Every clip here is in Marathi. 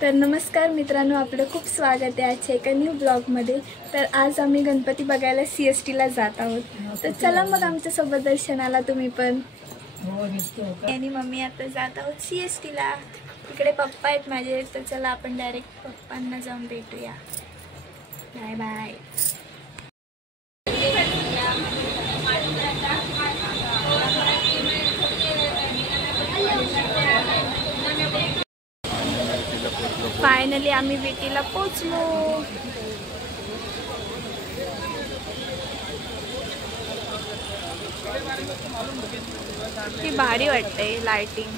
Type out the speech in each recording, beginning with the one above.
तर नमस्कार मित्रांनो, आपलं खूप स्वागत आहे आजच्या एका न्यू ब्लॉगमध्ये। तर आज आम्ही गणपती बघायला CSTला जात आहोत। तर चला मग आमच्यासोबत दर्शनाला तुम्ही पण। आणि मम्मी आता जात आहोत CSTला। इकडे पप्पा आहेत माझे, तर चला आपण डायरेक्ट पप्पांना जाऊन भेटूया। Bye bye. फायनली आम्ही विटीला पोहोचलो। ती भारी वाटते लाइटिंग,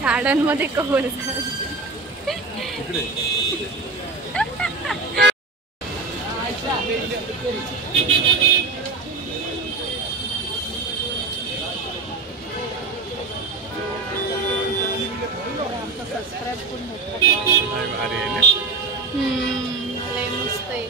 झाडांमध्ये कव्हर झालं। लय मस्त आहे।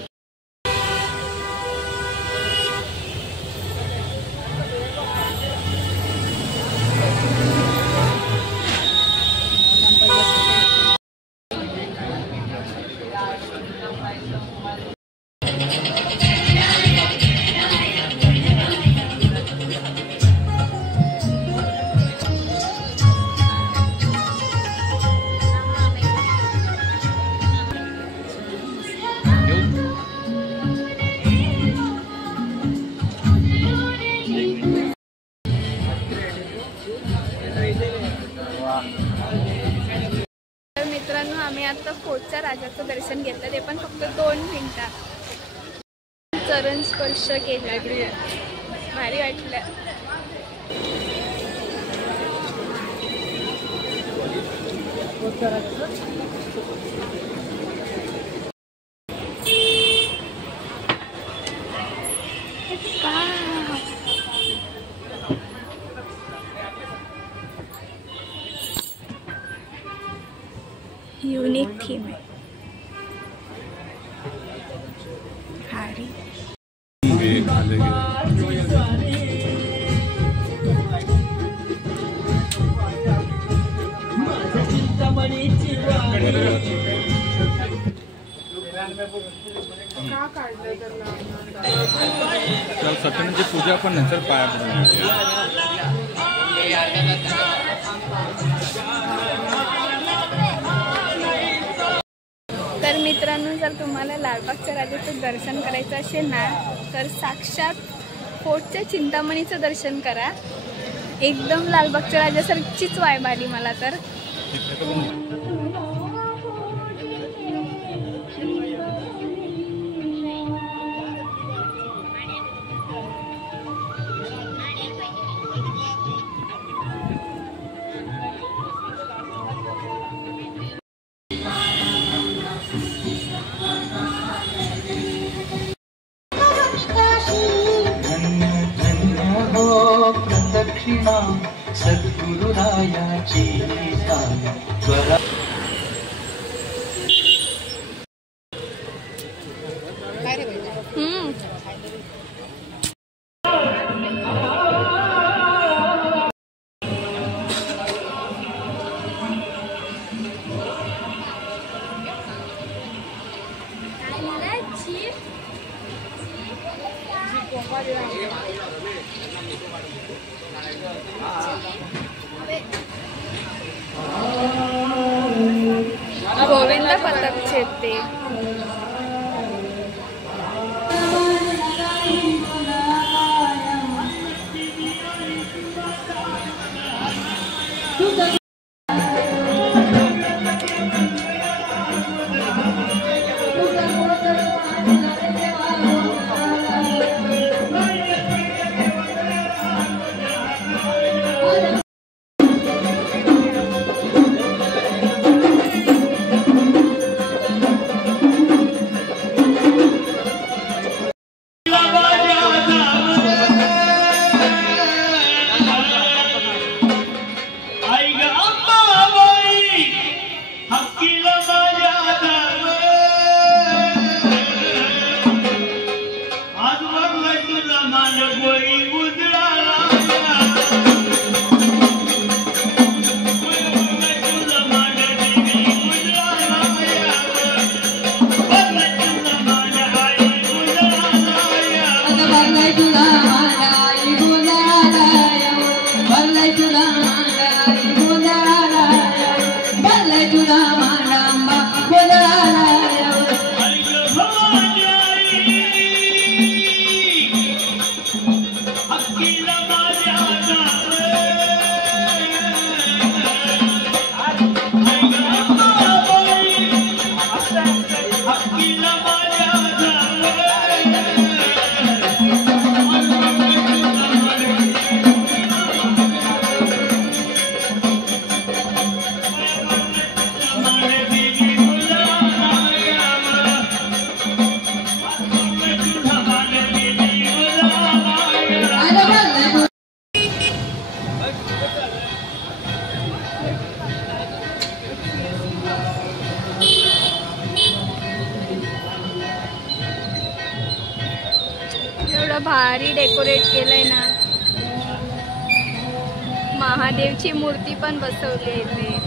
तर मित्रांनो, आम्ही आता फोर्टच्या राजाचं दर्शन घेतलं, ते पण फक्त 2 मिनिटात। चरण स्पर्श केला, भारी वाटलं। यूनिक थीम है, भारी। सत्यनारायणची पूजा पण नंतर पाया पडून। तर मित्रांनो, जर तुम्हाला लालबागच्या राजाचं दर्शन करायचं असेल ना, तर साक्षात फोर्टच्या चिंतामणीचं दर्शन करा। एकदम लालबागच्या राजासारखीच वाइब आली मला तर। सद्गुरुरायाची स्वरा गोविंद पथक छेते। भारी डेकोरेट केलंय ना. महादेवची मूर्ती पण बसवली आहे इथे.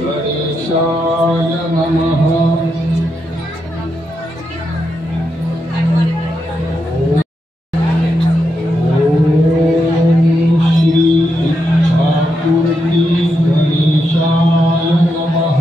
गणेशाय नमः. श्री इच्छापूर्ति गणेशाय नमः.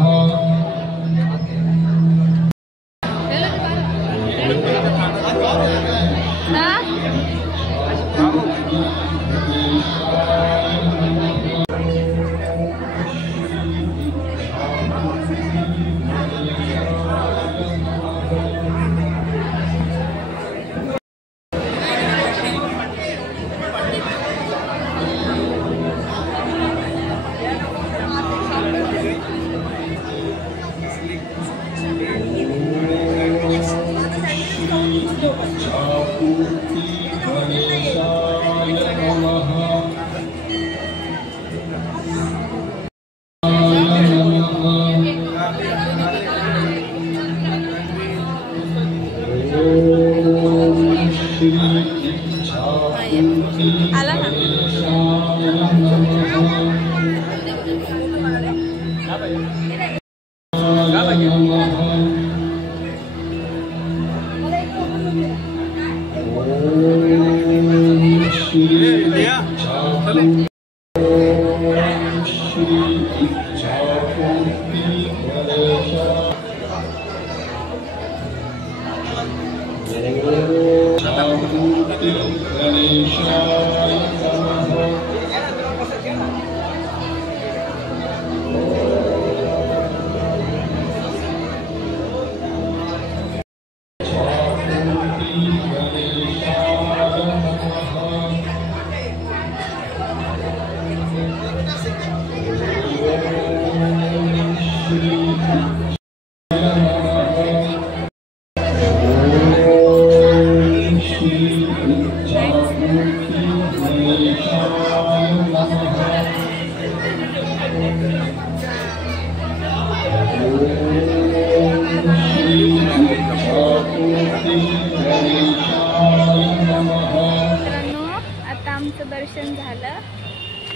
आता आमचं दर्शन झालं.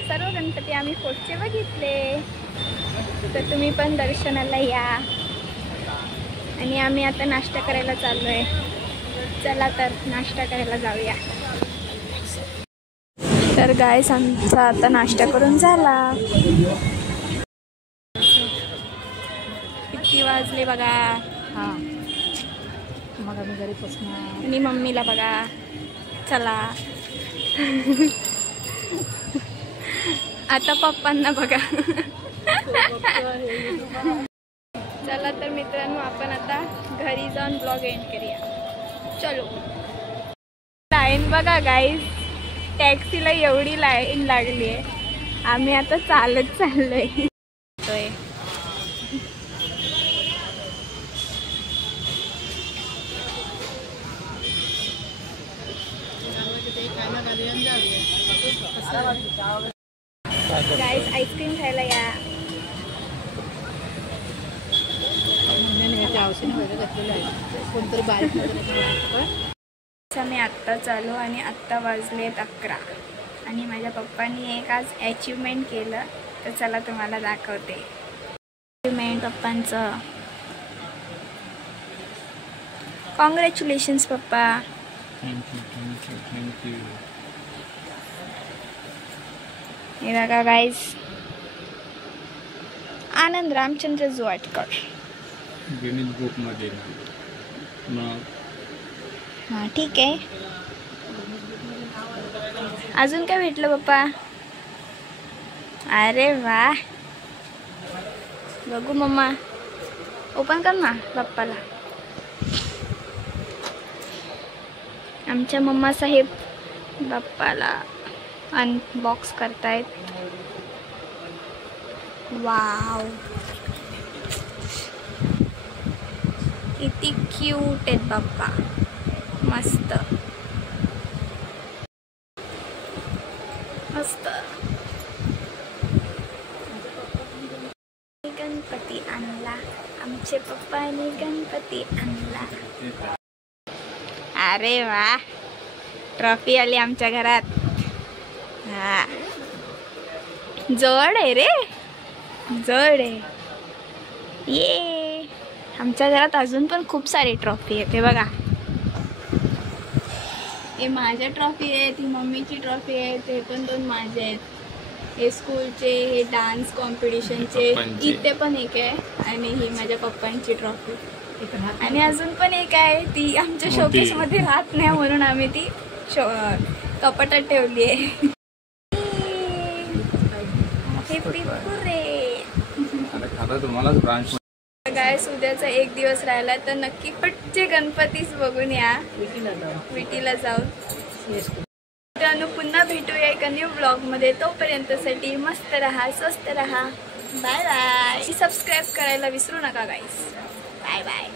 सर्व गणपती आम्ही पुढचे बघितले. तर तुम्ही पण दर्शनाला या. आणि आम्ही आता नाश्ता करायला चाललोय. चला तर नाश्ता करायला जाऊया. तर गाईस आमचा आता नाश्ता करून झाला. किती वाजले बघा. हां मग आम्ही घरी पोचणार. आणि मम्मीला बघा. चला आता पप्पांना बघा. चला तर मित्रांनो आपण आता घरी जाऊन ब्लॉग एंड करूया. चलो. लाईन बघा गाईज. टॅक्सीला एवढी लाईन लागली आहे. आम्ही आता चालत चाललोय. गाईज आईस्क्रीम खायला या. कोणतरी बाईक मी आत्ता चालू आणि आत्ता वाजलेत 11. आणि माझ्या पप्पांनी एक आज अचिव्हमेंट केलं. तर चला तुम्हाला दाखवते अचिव्हमेंट पप्पांचं. कॉंग्रॅच्युलेशन्स पप्पा. थँक्यू. हे बघा गाईज. आनंद रामचंद्र जुवाटकर. गिनीज बुकमध्ये. हां ठीक आहे. अजून काय भेटलं पप्पा? अरे वा, बघू मम्मा, ओपन कर ना बाप्पाला. आमच्या मम्मा साहेब बाप्पाला अनबॉक्स करतायत. वाव, किती क्यूट आहेत बाप्पा, मस्त मस्त. गणपती आणला, आमचे पप्पाने गणपती आणला. अरे वा, ट्रॉफी आली आमच्या घरात. हा, जड आहे रे, जड आहे. ये, आमच्या घरात अजून पण खूप सारी ट्रॉफी आहे. ते बघा, हे माझ्या ट्रॉफी आहे, ती मम्मीची ट्रॉफी आहे, ते पण 2 माझे आहेत. हे स्कूलचे, हे डान्स कॉम्पिटिशनचे, इथे पण एक आहे, आणि ही माझ्या पप्पांची ट्रॉफी. आणि अजून पण एक आहे, ती आमच्या शोकेस मध्ये राहत नाही म्हणून आम्ही ती कपाटात ठेवली आहे. तुम्हालाच ब्रांच. गायस, उद्याचा 1 दिवस राहिला, तर नक्की पटचे गणपतीच बघून या. विटीला जाऊन. मित्रांनो, पुन्हा भेटूया एका न्यू ब्लॉग मध्ये. तोपर्यंतसाठी मस्त रहा, स्वस्त रहा. Bye bye. सबस्क्राईब करायला विसरू नका गाईस. Bye bye.